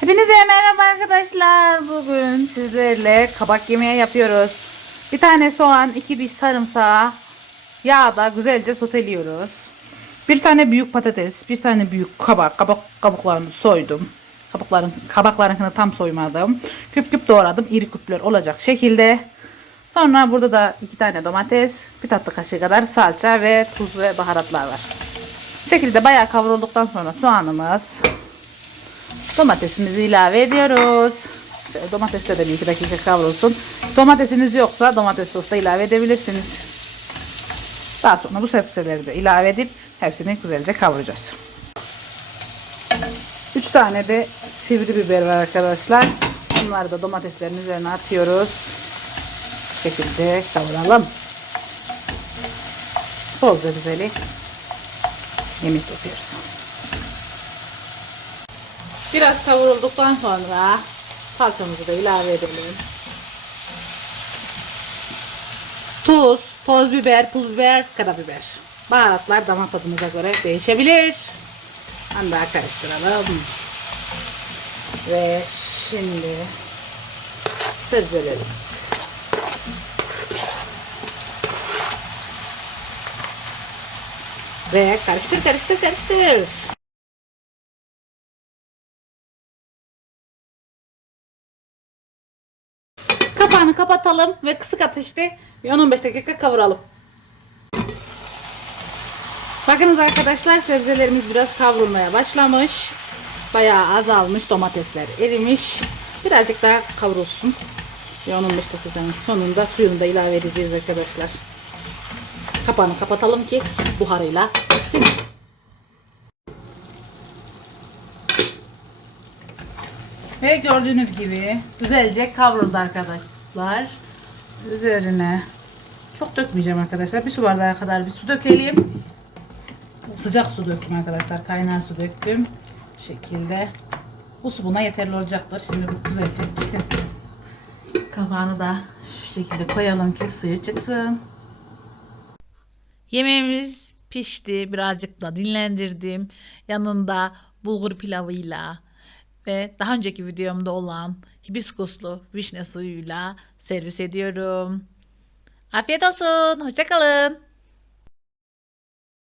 Hepinize merhaba arkadaşlar. Bugün sizlerle kabak yemeği yapıyoruz. Bir tane soğan, iki diş sarımsağı yağda güzelce soteliyoruz. Bir tane büyük patates, bir tane büyük kabak. Kabak kabuklarını soydum. Kabukların kabaklarını tam soymadım. Küp küp doğradım. İri küpler olacak şekilde. Sonra burada da iki tane domates, bir tatlı kaşığı kadar salça ve tuz ve baharatlar var. Bu şekilde bayağı kavrulduktan sonra soğanımız, Domatesimizi ilave ediyoruz. Domatesle de bir dakika kavrulsun. Domatesiniz yoksa domates sosu da ilave edebilirsiniz. Daha sonra bu sebzeleri de ilave edip hepsini güzelce kavuracağız. 3 tane de sivri biber var arkadaşlar. Bunları da domateslerin üzerine atıyoruz. Bu şekilde kavuralım. Bol sebzeli yemek yapıyoruz. Biraz kavrulduktan sonra salçamızı da ilave edelim. Tuz, toz biber, pul biber, karabiber. Baharatlar damak tadımıza göre değişebilir. Onu daha karıştıralım. Ve şimdi sebzelerimiz. Ve karıştır karıştır karıştır. Kapağını kapatalım ve kısık ateşte bir 10-15 dakika kavuralım. Bakınız arkadaşlar sebzelerimiz biraz kavrulmaya başlamış. Bayağı azalmış domatesler erimiş. Birazcık daha kavrulsun. Bir 10-15 dakikanın sonunda suyunu da ilave edeceğiz arkadaşlar. Kapağını kapatalım ki buharıyla pişsin. Ve gördüğünüz gibi güzelce kavruldu arkadaşlar. Üzerine çok dökmeyeceğim arkadaşlar. Bir su bardağı kadar bir su dökelim. Sıcak su döktüm arkadaşlar. Kaynar su döktüm. Bu şekilde. Bu su buna yeterli olacaktır. Şimdi bu güzelce pişsin. Kapağını da şu şekilde koyalım ki suyu çıksın. Yemeğimiz pişti. Birazcık da dinlendirdim. Yanında bulgur pilavıyla ve daha önceki videomda olan hibiskuslu vişne suyuyla servis ediyorum. Afiyet olsun. Hoşçakalın.